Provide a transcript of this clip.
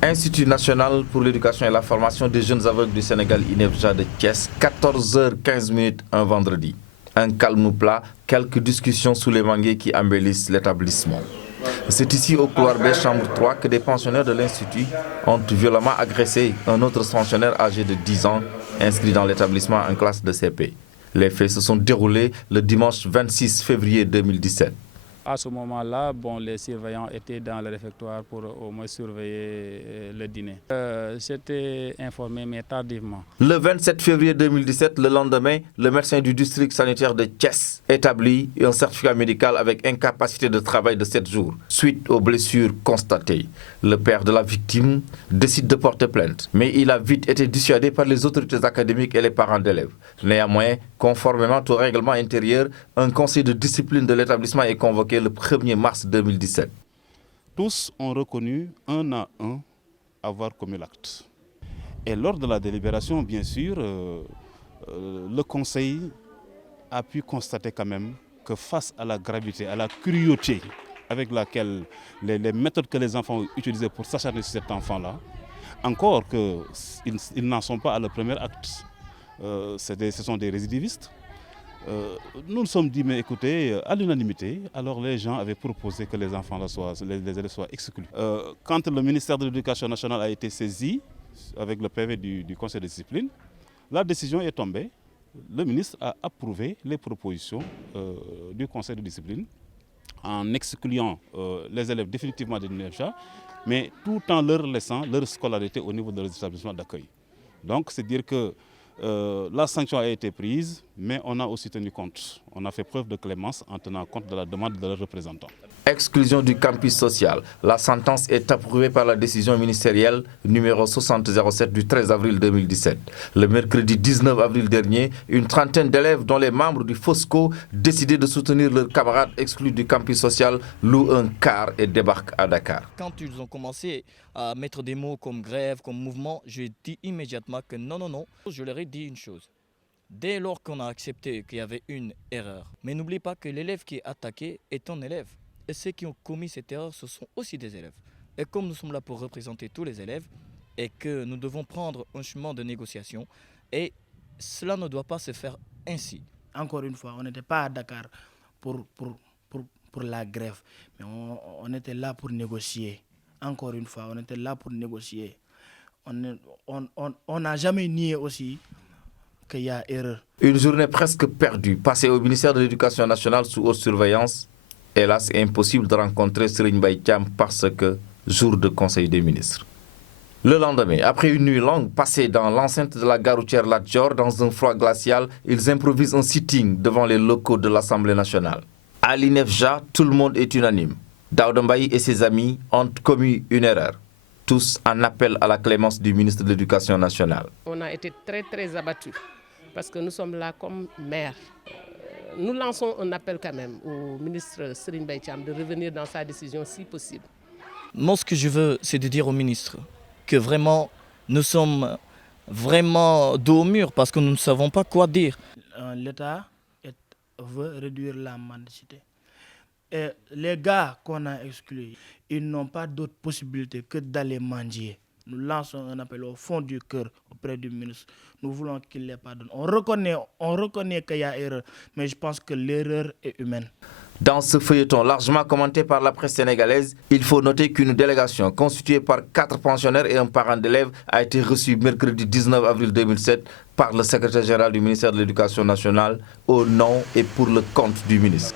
Institut national pour l'éducation et la formation des jeunes aveugles du Sénégal, INEFJA de Thiès, 14h15 un vendredi. Un calme plat, quelques discussions sous les manguiers qui embellissent l'établissement. C'est ici au couloir B, chambre 3, que des pensionnaires de l'Institut ont violemment agressé un autre pensionnaire âgé de 10 ans, inscrit dans l'établissement en classe de CP. Les faits se sont déroulés le dimanche 26 février 2017. À ce moment-là, les surveillants étaient dans le réfectoire pour au moins surveiller le dîner. J'étais informé, mais tardivement. Le 27 février 2017, le lendemain, le médecin du district sanitaire de Thiès établit un certificat médical avec incapacité de travail de 7 jours, suite aux blessures constatées. Le père de la victime décide de porter plainte, mais il a vite été dissuadé par les autorités académiques et les parents d'élèves. Néanmoins, conformément au règlement intérieur, un conseil de discipline de l'établissement est convoqué le 1er mars 2017. Tous ont reconnu un à un avoir commis l'acte. Et lors de la délibération, bien sûr, le conseil a pu constater quand même que face à la gravité, à la cruauté avec laquelle les méthodes que les enfants ont utilisées pour s'acharner sur cet enfant-là, encore qu'ils n'en sont pas à leur premier acte. Ce sont des récidivistes. Nous nous sommes dit, mais écoutez, à l'unanimité, alors les gens avaient proposé que les enfants les élèves soient exclus. Quand le ministère de l'Éducation nationale a été saisi avec le PV du conseil de discipline, la décision est tombée. Le ministre a approuvé les propositions du conseil de discipline en excluant les élèves définitivement de l'INEFJA, mais tout en leur laissant leur scolarité au niveau de leurs établissements d'accueil. Donc, c'est dire que la sanction a été prise, mais on a aussi tenu compte. On a fait preuve de clémence en tenant compte de la demande de leurs représentants. Exclusion du campus social. La sentence est approuvée par la décision ministérielle numéro 6007 du 13 avril 2017. Le mercredi 19 avril dernier, une trentaine d'élèves dont les membres du FOSCO décidaient de soutenir leurs camarades exclus du campus social louent un car et débarquent à Dakar. Quand ils ont commencé à mettre des mots comme grève, comme mouvement, j'ai dit immédiatement que non. Je leur ai dit une chose. Dès lors qu'on a accepté qu'il y avait une erreur, mais n'oublie pas que l'élève qui est attaqué est un élève. Et ceux qui ont commis cette erreur, ce sont aussi des élèves. Et comme nous sommes là pour représenter tous les élèves et que nous devons prendre un chemin de négociation, et cela ne doit pas se faire ainsi. Encore une fois, on n'était pas à Dakar pour la grève, mais on était là pour négocier. Encore une fois, on était là pour négocier. On n'a jamais nié aussi qu'il y a erreur. Une journée presque perdue, passée au ministère de l'Éducation nationale sous haute surveillance. Hélas, impossible de rencontrer Serigne Mbaye Thiam parce que jour de conseil des ministres. Le lendemain, après une nuit longue passée dans l'enceinte de la gare routière Lat Dior, dans un froid glacial, ils improvisent un sitting devant les locaux de l'Assemblée nationale. À l'INEFJA, tout le monde est unanime. Daouda Mbaye et ses amis ont commis une erreur. Tous en appel à la clémence du ministre de l'Éducation nationale. On a été très abattus parce que nous sommes là comme maires. Nous lançons un appel quand même au ministre Serigne Mbaye Thiam de revenir dans sa décision si possible. Moi, ce que je veux, c'est de dire au ministre que vraiment, nous sommes vraiment dos au mur parce que nous ne savons pas quoi dire. L'État veut réduire la mendicité. Et les gars qu'on a exclus, ils n'ont pas d'autre possibilité que d'aller mendier. Nous lançons un appel au fond du cœur auprès du ministre. Nous voulons qu'il les pardonne. On reconnaît qu'il y a erreur, mais je pense que l'erreur est humaine. Dans ce feuilleton largement commenté par la presse sénégalaise, il faut noter qu'une délégation constituée par 4 pensionnaires et un parent d'élève a été reçue mercredi 19 avril 2007 par le secrétaire général du ministère de l'Éducation nationale au nom et pour le compte du ministre.